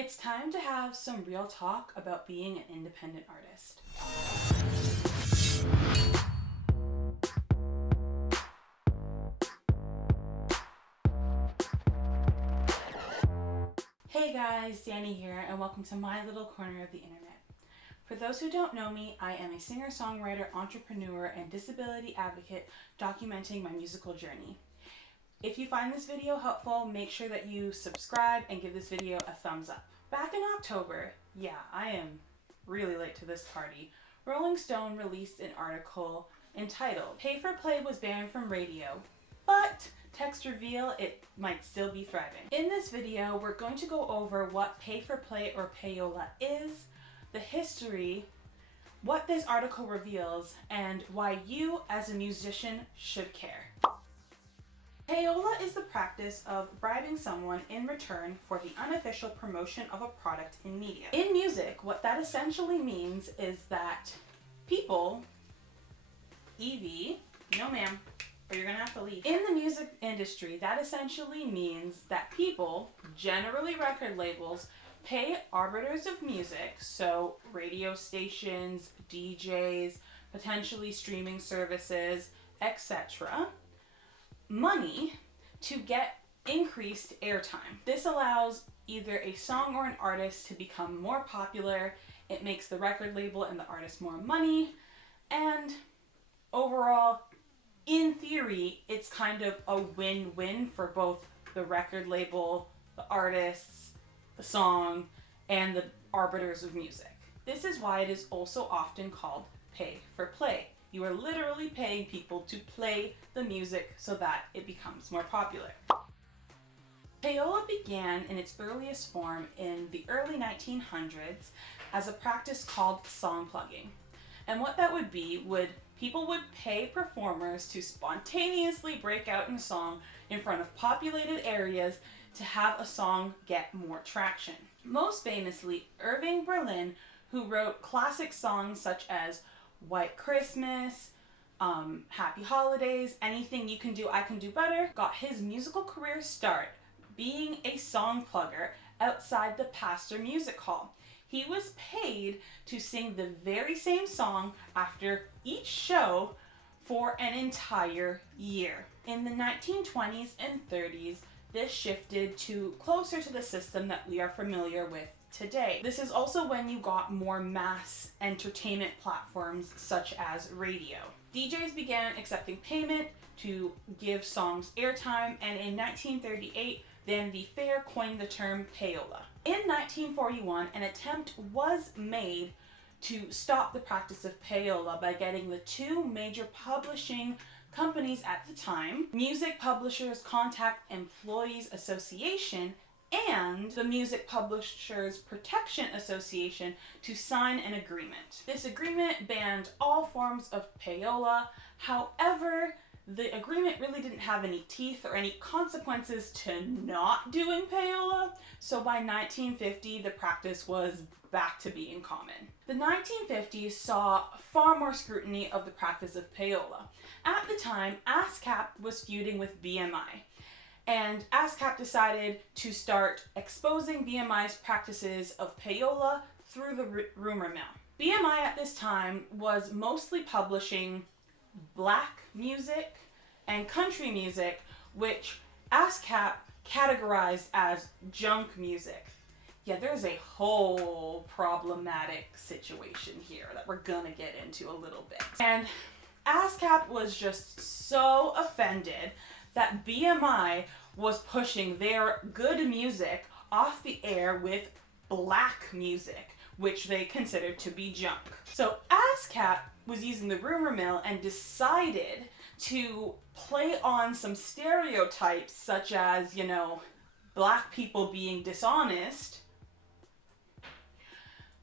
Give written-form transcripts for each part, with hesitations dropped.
It's time to have some real talk about being an independent artist. Hey guys, Danny here, and welcome to my little corner of the internet. For those who don't know me, I am a singer-songwriter, entrepreneur, and disability advocate documenting my musical journey. If you find this video helpful, make sure that you subscribe and give this video a thumbs up. Back in October, I am really late to this party, Rolling Stone released an article entitled, "Pay for Play was banned from radio, but text reveal it might still be thriving." In this video, we're going to go over what Pay for Play or payola is, the history, what this article reveals, and why you as a musician should care. Payola is the practice of bribing someone in return for the unofficial promotion of a product in media. In music, what that essentially means is that people, Evie, no ma'am, or you're gonna have to leave. In the music industry, that essentially means that people, generally record labels, pay arbiters of music, so radio stations, DJs, potentially streaming services, etc., money to get increased airtime. This allows either a song or an artist to become more popular, it makes the record label and the artist more money, and overall, in theory, it's kind of a win-win for both the record label, the artists, the song, and the arbiters of music. This is why it is also often called pay for play. You are literally paying people to play the music so that it becomes more popular. Payola began in its earliest form in the early 1900s as a practice called song plugging. And what that would be people would pay performers to spontaneously break out in song in front of populated areas to have a song get more traction. Most famously, Irving Berlin, who wrote classic songs such as White Christmas, Happy Holidays, Anything You Can Do, I Can Do Better, got his musical career start being a song plugger outside the Pastor Music Hall. He was paid to sing the very same song after each show for an entire year. In the 1920s and 30s, this shifted to closer to the system that we are familiar with today. This is also when you got more mass entertainment platforms such as radio. DJs began accepting payment to give songs airtime, and in 1938, Vanity Fair coined the term payola. In 1941, an attempt was made to stop the practice of payola by getting the two major publishing companies at the time, Music Publishers Contact Employees Association and the Music Publishers Protection Association, to sign an agreement. This agreement banned all forms of payola. However, the agreement really didn't have any teeth or any consequences to not doing payola, so by 1950 the practice was back to being common. The 1950s saw far more scrutiny of the practice of payola. At the time, ASCAP was feuding with BMI, and ASCAP decided to start exposing BMI's practices of payola through the rumor mill. BMI at this time was mostly publishing black music and country music, which ASCAP categorized as junk music. Yeah, there's a whole problematic situation here that we're gonna get into a little bit. And ASCAP was just so offended that BMI was pushing their good music off the air with black music, which they considered to be junk. So ASCAP was using the rumor mill and decided to play on some stereotypes such as, black people being dishonest,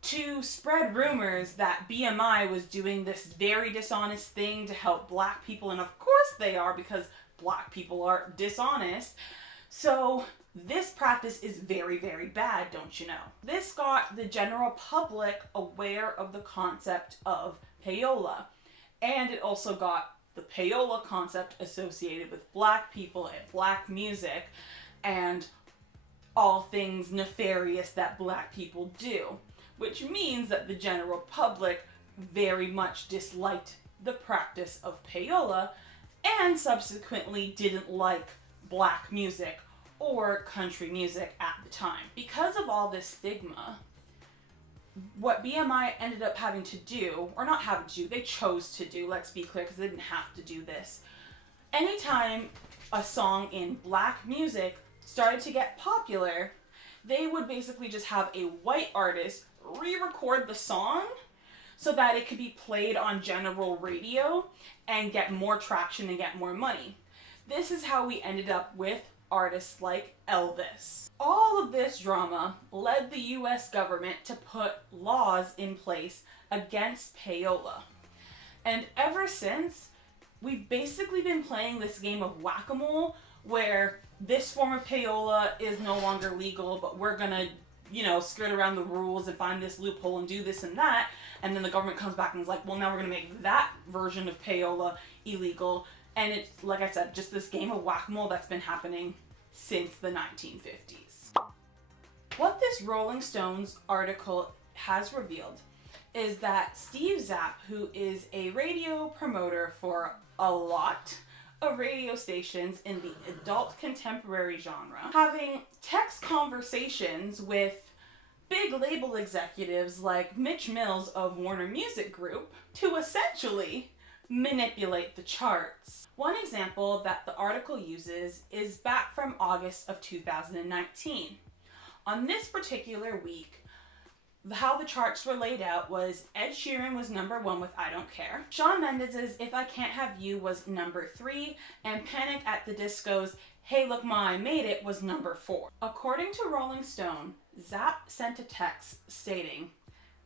to spread rumors that BMI was doing this very dishonest thing to help black people, and of course they are, because black people are dishonest. So this practice is very, very bad, don't you know? This got the general public aware of the concept of payola, and it also got the payola concept associated with black people and black music, and all things nefarious that black people do, which means that the general public very much disliked the practice of payola and subsequently didn't like black music or country music at the time. Because of all this stigma, what BMI ended up having to do, or not having to do, they chose to do, let's be clear, because they didn't have to do this. Anytime a song in black music started to get popular, they would basically just have a white artist re-record the song so that it could be played on general radio and get more traction and get more money. This is how we ended up with artists like Elvis. All of this drama led the US government to put laws in place against payola. And ever since, we've basically been playing this game of whack-a-mole where this form of payola is no longer legal, but we're gonna, skirt around the rules and find this loophole and do this and that. And then the government comes back and is like, well, now we're gonna make that version of payola illegal. And it's, like I said, just this game of whack-a-mole that's been happening since the 1950s. What this Rolling Stones article has revealed is that Steve Zapp, who is a radio promoter for a lot of radio stations in the adult contemporary genre, having text conversations with big label executives like Mitch Mills of Warner Music Group to essentially manipulate the charts. One example that the article uses is back from August of 2019. On this particular week, how the charts were laid out was Ed Sheeran was number 1 with I Don't Care. Shawn Mendes' If I Can't Have You was number 3, and Panic at the Disco's Hey Look Ma, I Made It was number 4. According to Rolling Stone, Zapp sent a text stating,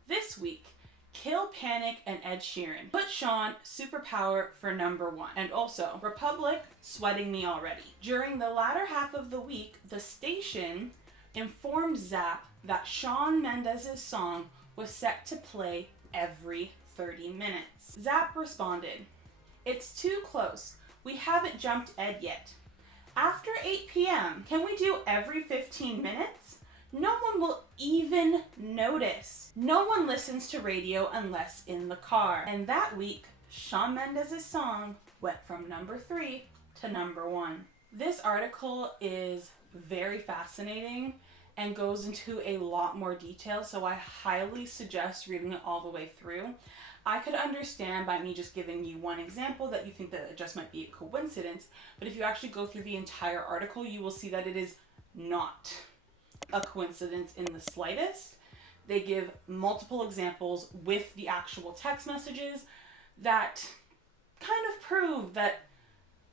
"This week, kill Panic and Ed Sheeran. Put Shawn Superpower for number 1. And also, Republic sweating me already." During the latter half of the week, the station informed Zapp that Shawn Mendes' song was set to play every 30 minutes. Zapp responded, "It's too close. We haven't jumped Ed yet. After 8 p.m., can we do every 15 minutes? No one will even notice. No one listens to radio unless in the car." And that week, Shawn Mendes' song went from number 3 to number 1. This article is very fascinating and goes into a lot more detail, so I highly suggest reading it all the way through. I could understand by me just giving you one example that you think that it just might be a coincidence, but if you actually go through the entire article, you will see that it is not a coincidence in the slightest. They give multiple examples with the actual text messages that kind of prove that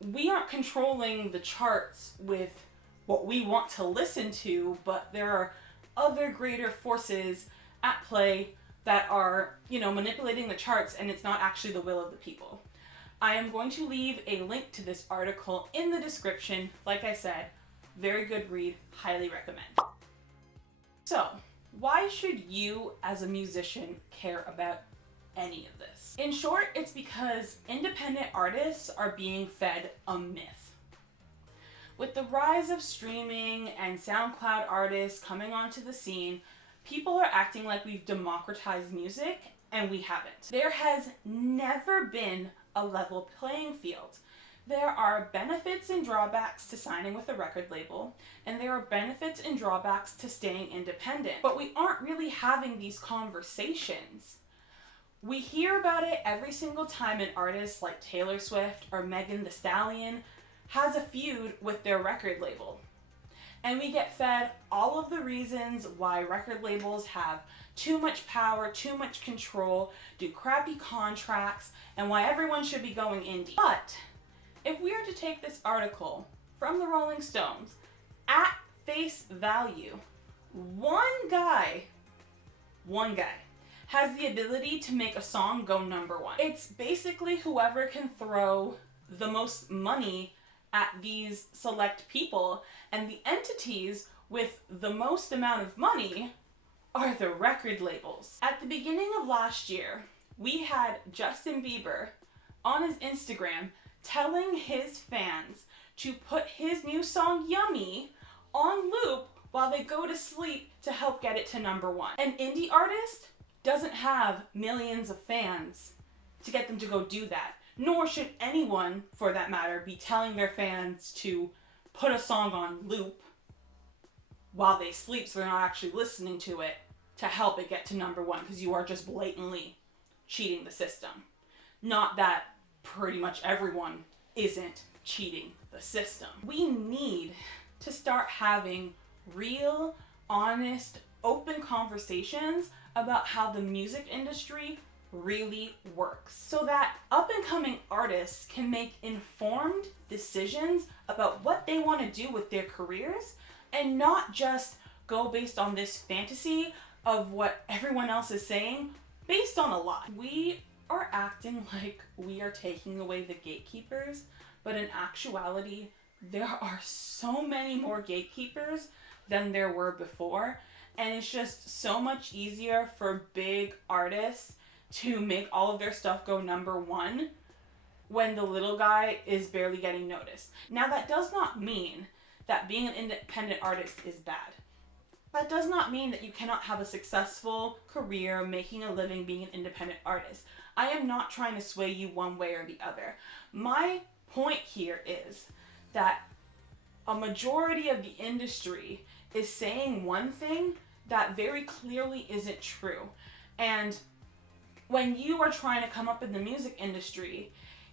we aren't controlling the charts with what we want to listen to, but there are other greater forces at play that are, manipulating the charts, and it's not actually the will of the people. I am going to leave a link to this article in the description. Like I said, very good read, highly recommend. So, why should you as a musician care about any of this? In short, it's because independent artists are being fed a myth. With the rise of streaming and SoundCloud artists coming onto the scene, people are acting like we've democratized music, and we haven't. There has never been a level playing field. There are benefits and drawbacks to signing with a record label, and there are benefits and drawbacks to staying independent. But we aren't really having these conversations. We hear about it every single time an artist like Taylor Swift or Megan Thee Stallion has a feud with their record label. And we get fed all of the reasons why record labels have too much power, too much control, do crappy contracts, and why everyone should be going indie. But if we are to take this article from the Rolling Stones at face value, one guy has the ability to make a song go number 1. It's basically whoever can throw the most money at these select people, and the entities with the most amount of money are the record labels. At the beginning of last year, we had Justin Bieber on his Instagram telling his fans to put his new song Yummy on loop while they go to sleep to help get it to number one. An indie artist doesn't have millions of fans to get them to go do that. Nor should anyone, for that matter, be telling their fans to put a song on loop while they sleep so they're not actually listening to it to help it get to number one, because you are just blatantly cheating the system. Not that pretty much everyone isn't cheating the system. We need to start having real, honest, open conversations about how the music industry really works, so that up-and-coming artists can make informed decisions about what they want to do with their careers and not just go based on this fantasy of what everyone else is saying based on a lie. We are acting like we are taking away the gatekeepers, but in actuality, there are so many more gatekeepers than there were before, and it's just so much easier for big artists to make all of their stuff go number one when the little guy is barely getting noticed. Now, that does not mean that being an independent artist is bad. That does not mean that you cannot have a successful career making a living being an independent artist. I am not trying to sway you one way or the other. My point here is that a majority of the industry is saying one thing that very clearly isn't true. And when you are trying to come up in the music industry,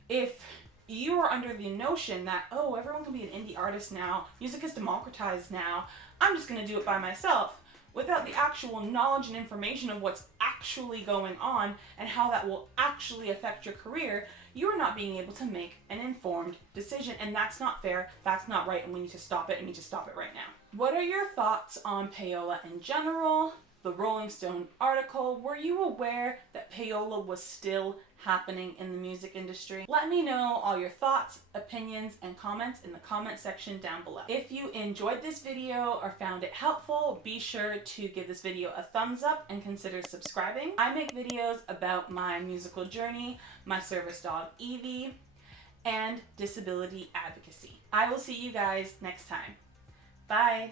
if you are under the notion that, oh, everyone can be an indie artist now, music is democratized now, I'm just going to do it by myself, without the actual knowledge and information of what's actually going on and how that will actually affect your career, you are not being able to make an informed decision. And that's not fair, that's not right, and we need to stop it, and we need to stop it right now. What are your thoughts on payola in general? The Rolling Stone article, were you aware that payola was still happening in the music industry? Let me know all your thoughts, opinions, and comments in the comment section down below. If you enjoyed this video or found it helpful, be sure to give this video a thumbs up and consider subscribing. I make videos about my musical journey, my service dog Evie, and disability advocacy. I will see you guys next time. Bye!